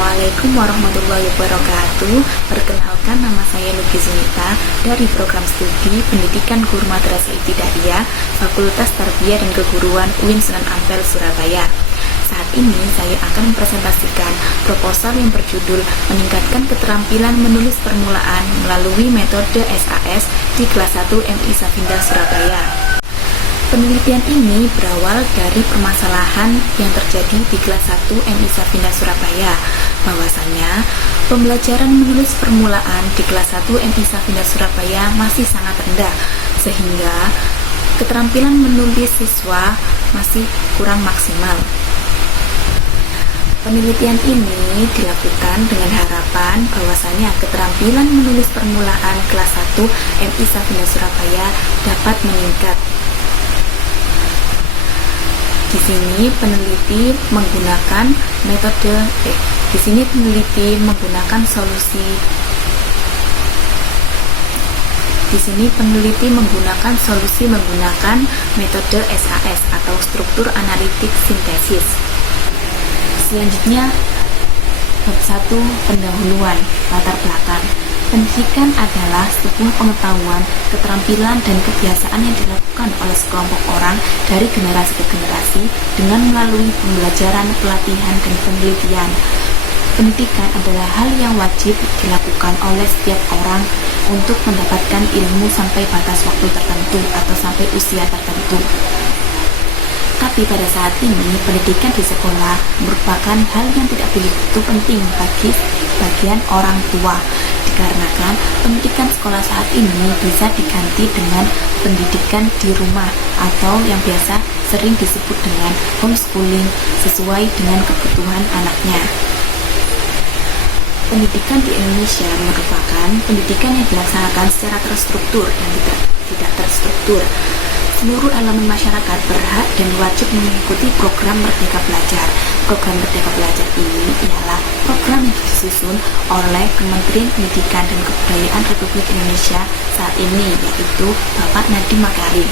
Assalamualaikum warahmatullahi wabarakatuh. Perkenalkan, nama saya Luki Zunita dari program studi Pendidikan Guru Madrasah Ibtidaiyah Fakultas Tarbiyah dan Keguruan UIN Sunan Ampel, Surabaya. Saat ini saya akan mempresentasikan proposal yang berjudul Meningkatkan Keterampilan Menulis Permulaan melalui metode SAS di kelas 1 MI Safinda, Surabaya. Penelitian ini berawal dari permasalahan yang terjadi di kelas 1 MI Safinda, Surabaya, bahwasanya pembelajaran menulis permulaan di kelas 1 MI Safinda, Surabaya masih sangat rendah, sehingga keterampilan menulis siswa masih kurang maksimal. Penelitian ini dilakukan dengan harapan bahwasanya keterampilan menulis permulaan kelas 1 MI Safinda, Surabaya dapat meningkat. Di sini peneliti menggunakan solusi menggunakan metode SAS atau struktur analitik sintesis. Selanjutnya, bab 1, pendahuluan, latar belakang. Pendidikan adalah sebuah pengetahuan, keterampilan, dan kebiasaan yang dilakukan oleh sekelompok orang dari generasi ke generasi dengan melalui pembelajaran, pelatihan, dan penelitian. Pendidikan adalah hal yang wajib dilakukan oleh setiap orang untuk mendapatkan ilmu sampai batas waktu tertentu atau sampai usia tertentu. Tapi pada saat ini, pendidikan di sekolah merupakan hal yang tidak begitu penting bagi bagian orang tua, dikarenakan pendidikan sekolah saat ini bisa diganti dengan pendidikan di rumah atau yang biasa sering disebut dengan homeschooling sesuai dengan kebutuhan anaknya. Pendidikan di Indonesia merupakan pendidikan yang dilaksanakan secara terstruktur dan tidak terstruktur. Seluruh elemen masyarakat berhak dan wajib mengikuti program Merdeka Belajar. Program Merdeka Belajar ini ialah program yang disusun oleh Kementerian Pendidikan dan Kebudayaan Republik Indonesia saat ini, yaitu Bapak Nadiem Makarim.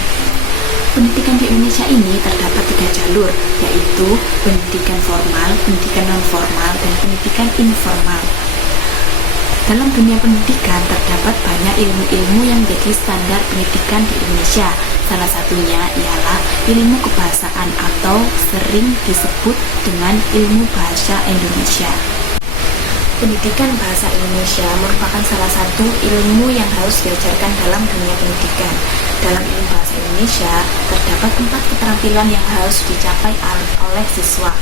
Pendidikan di Indonesia ini terdapat 3 jalur, yaitu pendidikan formal, pendidikan non-formal, dan pendidikan informal. Dalam dunia pendidikan terdapat banyak ilmu-ilmu yang menjadi standar pendidikan di Indonesia. Salah satunya ialah ilmu kebahasaan atau sering disebut dengan ilmu bahasa Indonesia. Pendidikan bahasa Indonesia merupakan salah satu ilmu yang harus diajarkan dalam dunia pendidikan. Dalam ilmu bahasa Indonesia terdapat 4 keterampilan yang harus dicapai oleh siswa.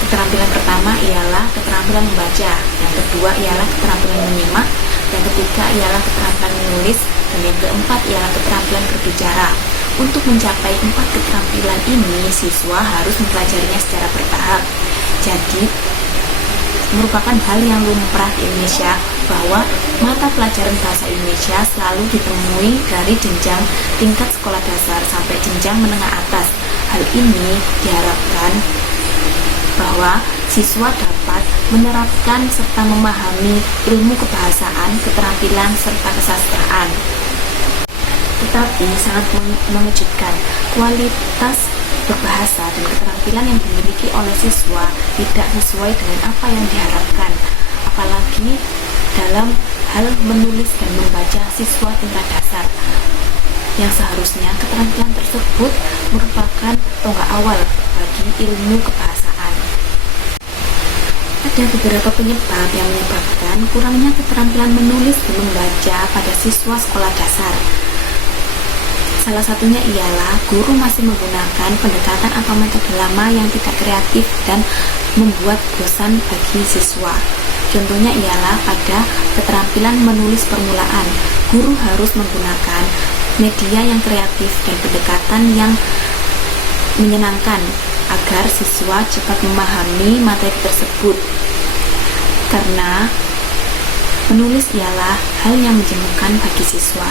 Keterampilan pertama ialah keterampilan membaca, yang kedua ialah keterampilan menyimak, yang ketiga ialah keterampilan menulis, dan yang keempat ialah keterampilan berbicara. Untuk mencapai 4 keterampilan ini, siswa harus mempelajarinya secara bertahap. Jadi, merupakan hal yang lumrah di Indonesia bahwa mata pelajaran bahasa Indonesia selalu ditemui dari jenjang tingkat sekolah dasar sampai jenjang menengah atas. Hal ini diharapkan bahwa siswa dapat menerapkan serta memahami ilmu kebahasaan, keterampilan, serta kesastraan. Tetapi sangat mengejutkan, kualitas berbahasa dan keterampilan yang dimiliki oleh siswa tidak sesuai dengan apa yang diharapkan, apalagi dalam hal menulis dan membaca siswa tingkat dasar, yang seharusnya keterampilan tersebut merupakan tonggak awal bagi ilmu kebahasaan. Ada beberapa penyebab yang menyebabkan kurangnya keterampilan menulis dan membaca pada siswa sekolah dasar. Salah satunya ialah guru masih menggunakan pendekatan atau metode lama yang tidak kreatif dan membuat bosan bagi siswa. Contohnya ialah pada keterampilan menulis permulaan, guru harus menggunakan media yang kreatif dan pendekatan yang menyenangkan agar siswa cepat memahami materi tersebut, karena menulis ialah hal yang menjenuhkan bagi siswa.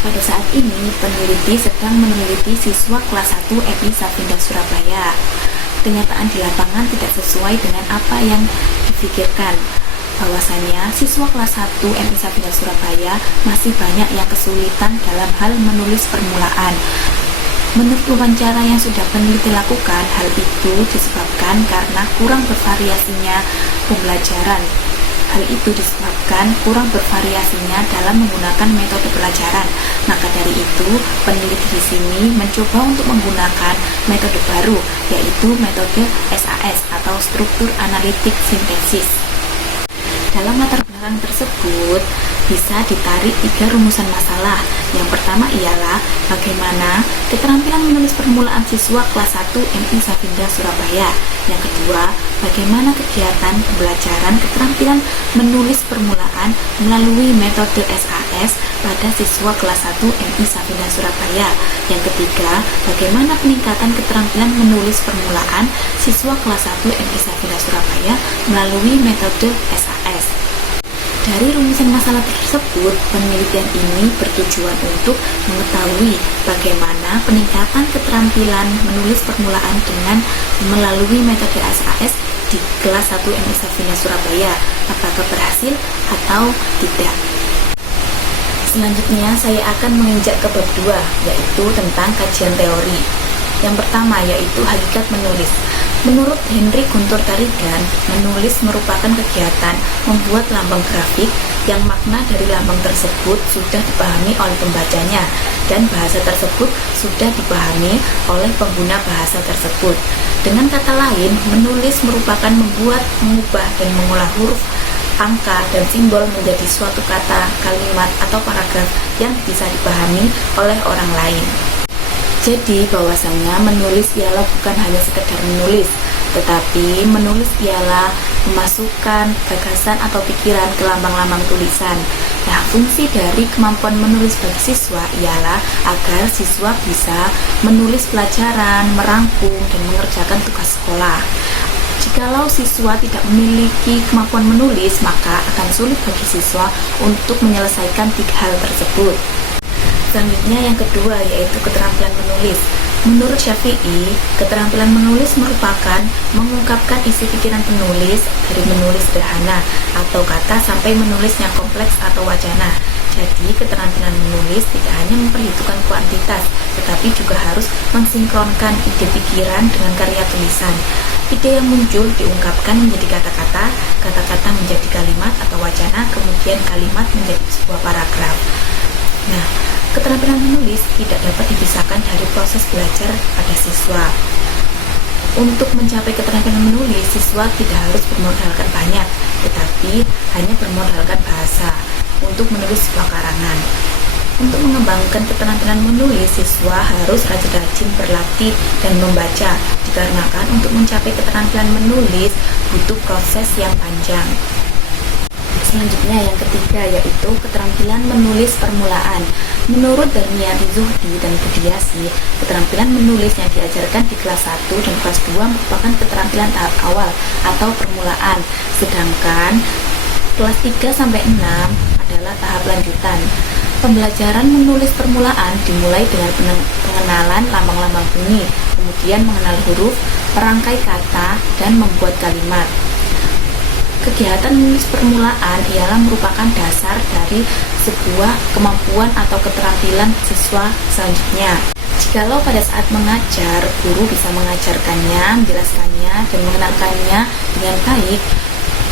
Pada saat ini, peneliti sedang meneliti siswa kelas 1 MI Safinda, Surabaya. Kenyataan di lapangan tidak sesuai dengan apa yang dipikirkan, bahwasanya siswa kelas 1 MI Safinda, Surabaya masih banyak yang kesulitan dalam hal menulis permulaan. Menurut wawancara yang sudah peneliti lakukan, hal itu disebabkan karena kurang bervariasinya pembelajaran. Hal itu disebabkan kurang bervariasinya dalam menggunakan metode pelajaran. Maka dari itu, peneliti di sini mencoba untuk menggunakan metode baru, yaitu metode SAS atau struktur analitik sintesis. Dalam latar belakang tersebut, bisa ditarik 3 rumusan masalah. Yang pertama ialah bagaimana keterampilan menulis permulaan siswa kelas 1 MI Safinda Surabaya. Yang kedua, bagaimana kegiatan pembelajaran keterampilan menulis permulaan melalui metode SAS pada siswa kelas 1 MI Safinda Surabaya. Yang ketiga, bagaimana peningkatan keterampilan menulis permulaan siswa kelas 1 MI Safinda Surabaya melalui metode SAS. Dari rumusan masalah tersebut, penelitian ini bertujuan untuk mengetahui bagaimana peningkatan keterampilan menulis permulaan dengan melalui metode SAS di kelas 1 MI Safinda Surabaya, apakah berhasil atau tidak. Selanjutnya saya akan menginjak ke bab 2, yaitu tentang kajian teori. Yang pertama yaitu hakikat menulis. Menurut Henry Guntur Tarigan, menulis merupakan kegiatan membuat lambang grafik yang makna dari lambang tersebut sudah dipahami oleh pembacanya dan bahasa tersebut sudah dipahami oleh pengguna bahasa tersebut. Dengan kata lain, menulis merupakan membuat, mengubah, dan mengolah huruf, angka, dan simbol menjadi suatu kata, kalimat, atau paragraf yang bisa dipahami oleh orang lain. Jadi bahwasanya menulis ialah bukan hanya sekedar menulis, tetapi menulis ialah memasukkan gagasan atau pikiran ke lambang-lambang tulisan. Nah, fungsi dari kemampuan menulis bagi siswa ialah agar siswa bisa menulis pelajaran, merangkum, dan mengerjakan tugas sekolah. Jikalau siswa tidak memiliki kemampuan menulis, maka akan sulit bagi siswa untuk menyelesaikan 3 hal tersebut. Selanjutnya yang kedua yaitu keterampilan menulis. Menurut Syafi'i, keterampilan menulis merupakan mengungkapkan isi pikiran penulis dari menulis sederhana atau kata sampai menulis yang kompleks atau wacana. Jadi keterampilan menulis tidak hanya memperhitungkan kuantitas, tetapi juga harus mensinkronkan ide pikiran dengan karya tulisan. Ide yang muncul diungkapkan menjadi kata-kata, kata-kata menjadi kalimat atau wacana, kemudian kalimat menjadi sebuah paragraf. Nah, keterampilan menulis tidak dapat dipisahkan dari proses belajar pada siswa. Untuk mencapai keterampilan menulis, siswa tidak harus bermodalkan banyak, tetapi hanya bermodalkan bahasa untuk menulis sebuah karangan. Untuk mengembangkan keterampilan menulis, siswa harus rajin-rajin berlatih dan membaca, dikarenakan untuk mencapai keterampilan menulis butuh proses yang panjang. Selanjutnya yang ketiga yaitu keterampilan menulis permulaan. Menurut Darmiyati Zuhdi dan Budiasi, keterampilan menulis yang diajarkan di kelas 1 dan kelas 2 merupakan keterampilan tahap awal atau permulaan, sedangkan kelas 3 sampai 6 adalah tahap lanjutan. Pembelajaran menulis permulaan dimulai dengan pengenalan lambang-lambang bunyi, kemudian mengenal huruf, merangkai kata, dan membuat kalimat. Kegiatan menulis permulaan ialah merupakan dasar dari sebuah kemampuan atau keterampilan siswa selanjutnya. Jikalau pada saat mengajar, guru bisa mengajarkannya, menjelaskannya, dan mengenalkannya dengan baik,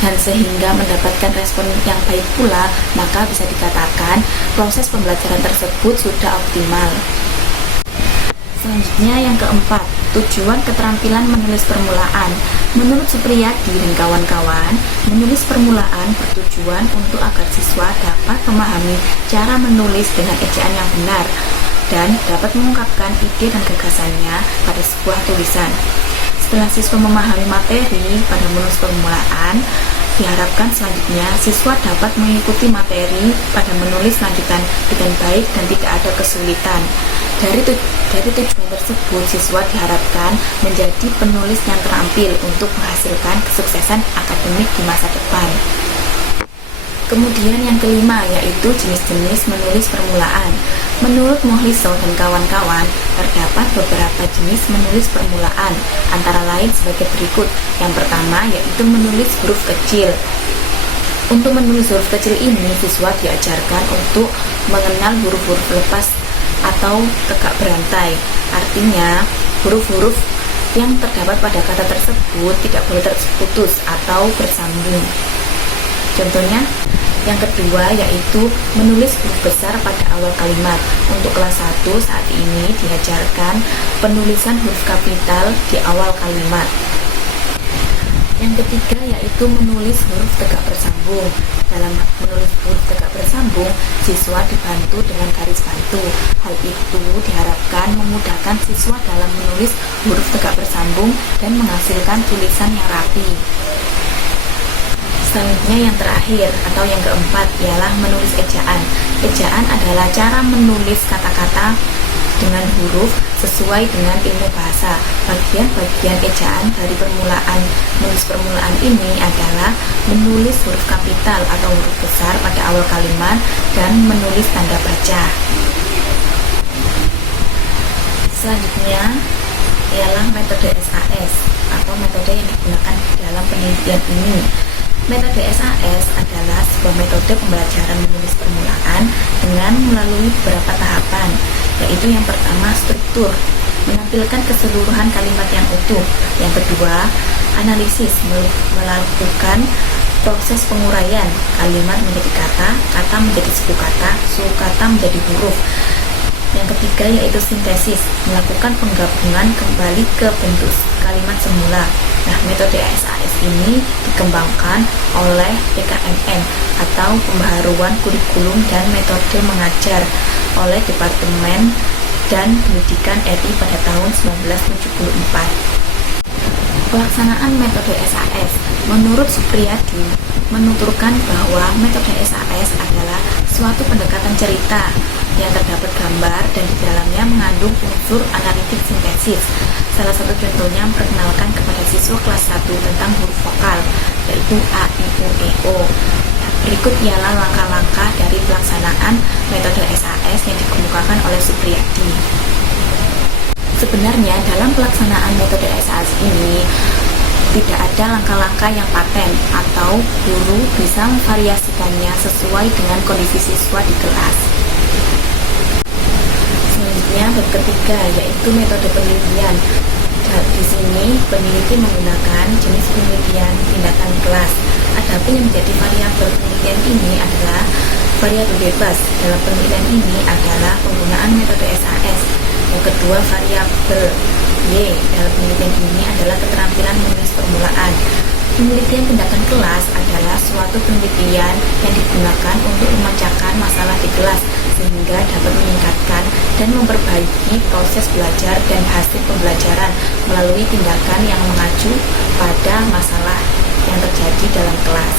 dan sehingga mendapatkan respon yang baik pula, maka bisa dikatakan proses pembelajaran tersebut sudah optimal. Selanjutnya yang keempat, tujuan keterampilan menulis permulaan. Menurut Supriyadi dan kawan-kawan, menulis permulaan bertujuan untuk agar siswa dapat memahami cara menulis dengan ejaan yang benar dan dapat mengungkapkan ide dan gagasannya pada sebuah tulisan. Setelah siswa memahami materi pada menulis permulaan, diharapkan selanjutnya siswa dapat mengikuti materi pada menulis lanjutan dengan baik dan tidak ada kesulitan. Dari tujuan tersebut, siswa diharapkan menjadi penulis yang terampil untuk menghasilkan kesuksesan akademik di masa depan. Kemudian yang kelima yaitu jenis-jenis menulis permulaan. Menurut Mohlison dan kawan-kawan, terdapat beberapa jenis menulis permulaan, antara lain sebagai berikut. Yang pertama yaitu menulis huruf kecil. Untuk menulis huruf kecil ini, siswa diajarkan untuk mengenal huruf-huruf lepas atau tegak berantai. Artinya, huruf-huruf yang terdapat pada kata tersebut tidak boleh terputus atau bersambung. Contohnya, yang kedua yaitu menulis huruf besar pada awal kalimat. Untuk kelas 1 saat ini diajarkan penulisan huruf kapital di awal kalimat. Yang ketiga yaitu menulis huruf tegak bersambung. Dalam menulis huruf tegak bersambung, siswa dibantu dengan garis bantu. Hal itu diharapkan memudahkan siswa dalam menulis huruf tegak bersambung dan menghasilkan tulisan yang rapi. Selanjutnya yang terakhir atau yang keempat ialah menulis ejaan. Ejaan adalah cara menulis kata-kata dengan huruf sesuai dengan ilmu bahasa. Bagian-bagian ejaan dari menulis permulaan ini adalah menulis huruf kapital atau huruf besar pada awal kalimat dan menulis tanda baca. Selanjutnya ialah metode SAS atau metode yang digunakan dalam penelitian ini. Metode SAS adalah sebuah metode pembelajaran menulis permulaan dengan melalui beberapa tahapan, yaitu yang pertama struktur, menampilkan keseluruhan kalimat yang utuh. Yang kedua, analisis, melakukan proses penguraian kalimat menjadi kata, kata menjadi suku kata menjadi huruf. Yang ketiga yaitu sintesis, melakukan penggabungan kembali ke bentuk kalimat semula. Nah, metode SAS ini dikembangkan oleh PKMN atau Pembaharuan Kurikulum dan Metode Mengajar oleh Departemen dan Pendidikan RI pada tahun 1974. Pelaksanaan metode SAS menurut Supriyadi menuturkan bahwa metode SAS adalah suatu pendekatan cerita yang terdapat gambar dan di dalamnya mengandung unsur analitik sintesis. Salah satu contohnya memperkenalkan kepada siswa kelas 1 tentang huruf vokal, yaitu A, I, U, E, O. Berikut ialah langkah-langkah dari pelaksanaan metode SAS yang dikemukakan oleh Supriyadi. Sebenarnya dalam pelaksanaan metode SAS ini tidak ada langkah-langkah yang paten atau guru bisa memvariasikannya sesuai dengan kondisi siswa di kelas. Selanjutnya bab ketiga yaitu metode penelitian. Di sini peneliti menggunakan jenis penelitian tindakan kelas. Adapun yang menjadi variabel penelitian ini adalah variabel bebas. Dalam penelitian ini adalah penggunaan metode SAS. Yang kedua, variabel Y dalam penelitian ini adalah keterampilan menulis permulaan. Penelitian tindakan kelas adalah suatu penelitian yang digunakan untuk memecahkan masalah di kelas sehingga dapat meningkatkan dan memperbaiki proses belajar dan hasil pembelajaran melalui tindakan yang mengacu pada masalah yang terjadi dalam kelas.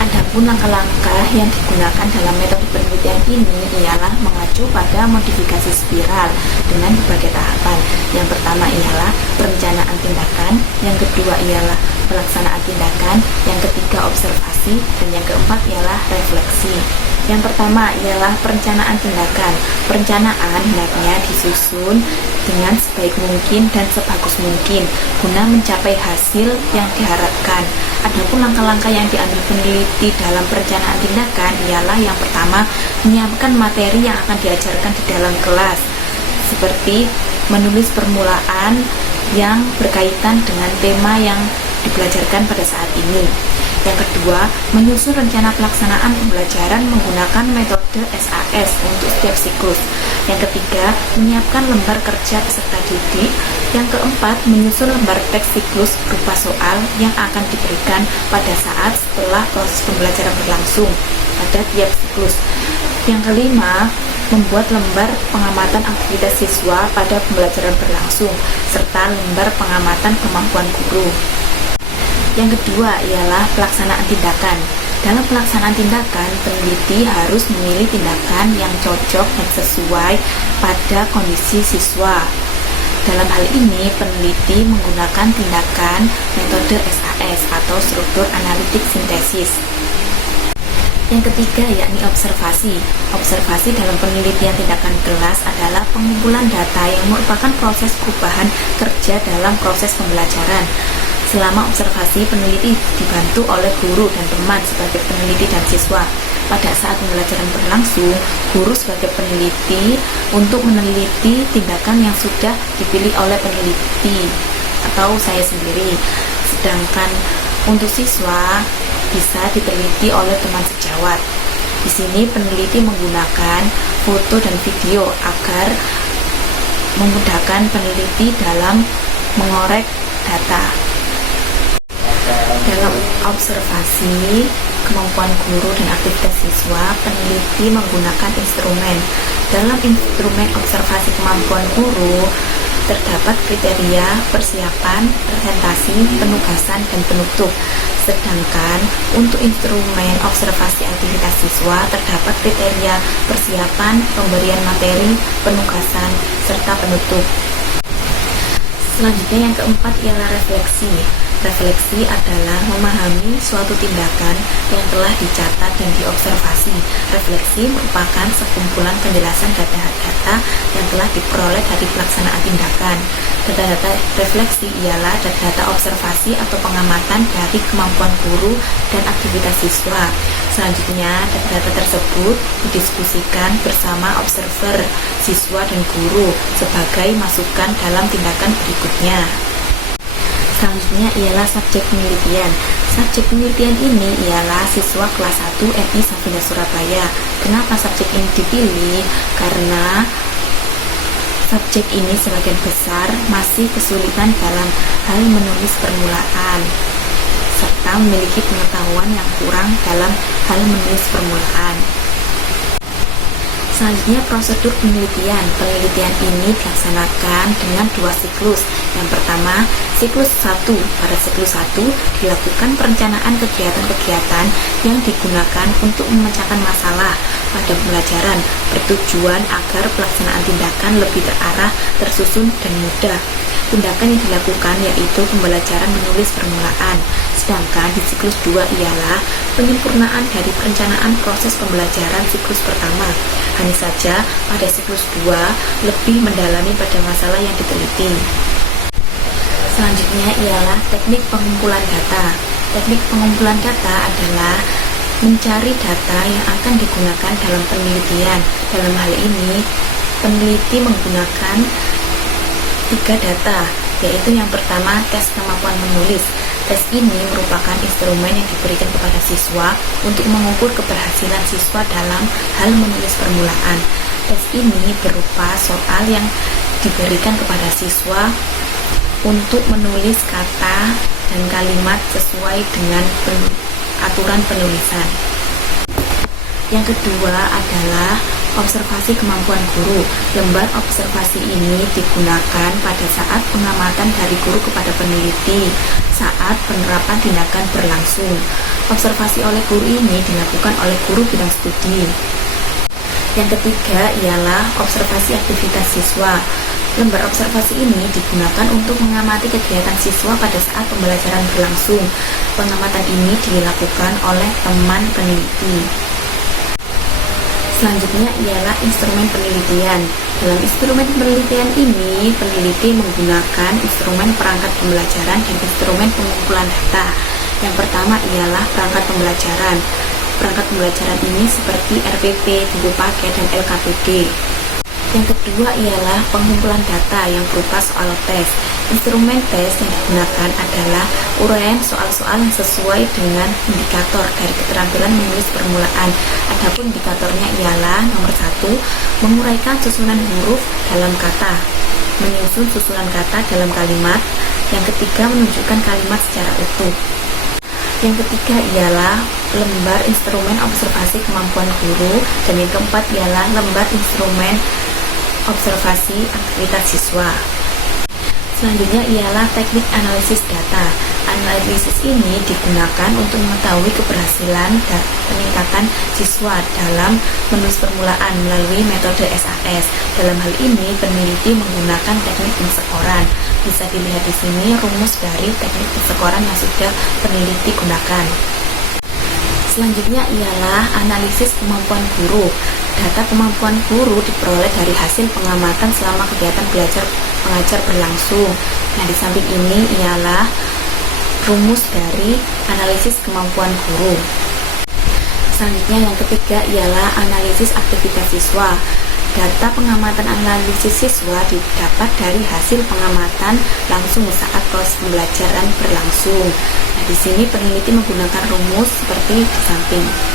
Adapun langkah-langkah yang digunakan dalam metode penelitian ini ialah mengacu pada modifikasi spiral dengan berbagai tahapan. Yang pertama ialah perencanaan tindakan, yang kedua ialah pelaksanaan tindakan, yang ketiga observasi, dan yang keempat ialah refleksi. Yang pertama ialah perencanaan tindakan. Perencanaan hendaknya disusun dengan sebaik mungkin dan sebagus mungkin guna mencapai hasil yang diharapkan. Adapun langkah-langkah yang diambil peneliti dalam perencanaan tindakan ialah yang pertama, menyiapkan materi yang akan diajarkan di dalam kelas, seperti menulis permulaan yang berkaitan dengan tema yang dipelajarkan pada saat ini. Yang kedua, menyusun rencana pelaksanaan pembelajaran menggunakan metode SAS untuk setiap siklus. Yang ketiga, menyiapkan lembar kerja peserta didik. Yang keempat, menyusun lembar teks siklus berupa soal yang akan diberikan pada saat setelah proses pembelajaran berlangsung pada tiap siklus. Yang kelima, membuat lembar pengamatan aktivitas siswa pada pembelajaran berlangsung, serta lembar pengamatan kemampuan guru. Yang kedua ialah pelaksanaan tindakan. Dalam pelaksanaan tindakan, peneliti harus memilih tindakan yang cocok dan sesuai pada kondisi siswa. Dalam hal ini, peneliti menggunakan tindakan metode SAS atau struktur analitik sintesis. Yang ketiga yakni observasi. Observasi dalam penelitian tindakan kelas adalah pengumpulan data yang merupakan proses perubahan kerja dalam proses pembelajaran. Selama observasi, peneliti dibantu oleh guru dan teman sebagai peneliti dan siswa. pada saat pembelajaran berlangsung, guru sebagai peneliti untuk meneliti tindakan yang sudah dipilih oleh peneliti atau saya sendiri. Sedangkan untuk siswa bisa diteliti oleh teman sejawat. Di sini peneliti menggunakan foto dan video agar memudahkan peneliti dalam mengorek data. Dalam observasi kemampuan guru dan aktivitas siswa, peneliti menggunakan instrumen. Dalam instrumen observasi kemampuan guru, terdapat kriteria persiapan, presentasi, penugasan, dan penutup. Sedangkan untuk instrumen observasi aktivitas siswa, terdapat kriteria persiapan, pemberian materi, penugasan, serta penutup. Selanjutnya yang keempat ialah refleksi. Refleksi adalah memahami suatu tindakan yang telah dicatat dan diobservasi. Refleksi merupakan sekumpulan penjelasan data-data yang telah diperoleh dari pelaksanaan tindakan. Data-data refleksi ialah data-data observasi atau pengamatan dari kemampuan guru dan aktivitas siswa. Selanjutnya, data-data tersebut didiskusikan bersama observer, siswa, dan guru sebagai masukan dalam tindakan berikutnya. Selanjutnya ialah subjek penelitian. Subjek penelitian ini ialah siswa kelas 1 MI Safina Surabaya. Kenapa subjek ini dipilih? Karena subjek ini sebagian besar masih kesulitan dalam hal menulis permulaan, serta memiliki pengetahuan yang kurang dalam hal menulis permulaan. Selanjutnya, prosedur penelitian. Penelitian ini dilaksanakan dengan 2 siklus. Yang pertama, siklus 1. Pada siklus 1 dilakukan perencanaan kegiatan-kegiatan yang digunakan untuk memecahkan masalah pada pembelajaran, bertujuan agar pelaksanaan tindakan lebih terarah, tersusun, dan mudah. Tindakan yang dilakukan yaitu pembelajaran menulis permulaan. Sedangkan di siklus 2 ialah penyempurnaan dari perencanaan proses pembelajaran siklus pertama. Hanya saja pada siklus 2 lebih mendalami pada masalah yang diteliti. Selanjutnya ialah teknik pengumpulan data. Teknik pengumpulan data adalah mencari data yang akan digunakan dalam penelitian. Dalam hal ini, peneliti menggunakan 3 data, yaitu yang pertama tes kemampuan menulis. Tes ini merupakan instrumen yang diberikan kepada siswa untuk mengukur keberhasilan siswa dalam hal menulis permulaan. Tes ini berupa soal yang diberikan kepada siswa untuk menulis kata dan kalimat sesuai dengan aturan penulisan. Yang kedua adalah observasi kemampuan guru. Lembar observasi ini digunakan pada saat pengamatan dari guru kepada peneliti saat penerapan tindakan berlangsung. Observasi oleh guru ini dilakukan oleh guru bidang studi. Yang ketiga ialah observasi aktivitas siswa. Lembar observasi ini digunakan untuk mengamati kegiatan siswa pada saat pembelajaran berlangsung. Pengamatan ini dilakukan oleh teman peneliti. Selanjutnya ialah instrumen penelitian. Dalam instrumen penelitian ini, peneliti menggunakan instrumen perangkat pembelajaran dan instrumen pengumpulan data. Yang pertama ialah perangkat pembelajaran. Perangkat pembelajaran ini seperti RPP, buku paket, dan LKPD. Yang kedua ialah pengumpulan data yang berupa soal tes. Instrumen tes yang digunakan adalah uraian soal-soal yang sesuai dengan indikator dari keterampilan menulis permulaan. Adapun indikatornya ialah nomor 1, menguraikan susunan huruf dalam kata, menyusun susunan kata dalam kalimat. Yang ketiga, menunjukkan kalimat secara utuh. Yang ketiga ialah lembar instrumen observasi kemampuan guru, dan yang keempat ialah lembar instrumen observasi aktivitas siswa. Selanjutnya ialah teknik analisis data. Analisis ini digunakan untuk mengetahui keberhasilan dan peningkatan siswa dalam menulis permulaan melalui metode SAS. Dalam hal ini, peneliti menggunakan teknik pensekoran. Bisa dilihat di sini rumus dari teknik pensekoran yang sudah peneliti gunakan. Selanjutnya ialah analisis kemampuan guru. Data kemampuan guru diperoleh dari hasil pengamatan selama kegiatan belajar mengajar berlangsung. Nah, di samping ini ialah rumus dari analisis kemampuan guru. Selanjutnya yang ketiga ialah analisis aktivitas siswa. Data pengamatan analisis siswa didapat dari hasil pengamatan langsung saat proses pembelajaran berlangsung. Nah, di sini peneliti menggunakan rumus seperti di samping.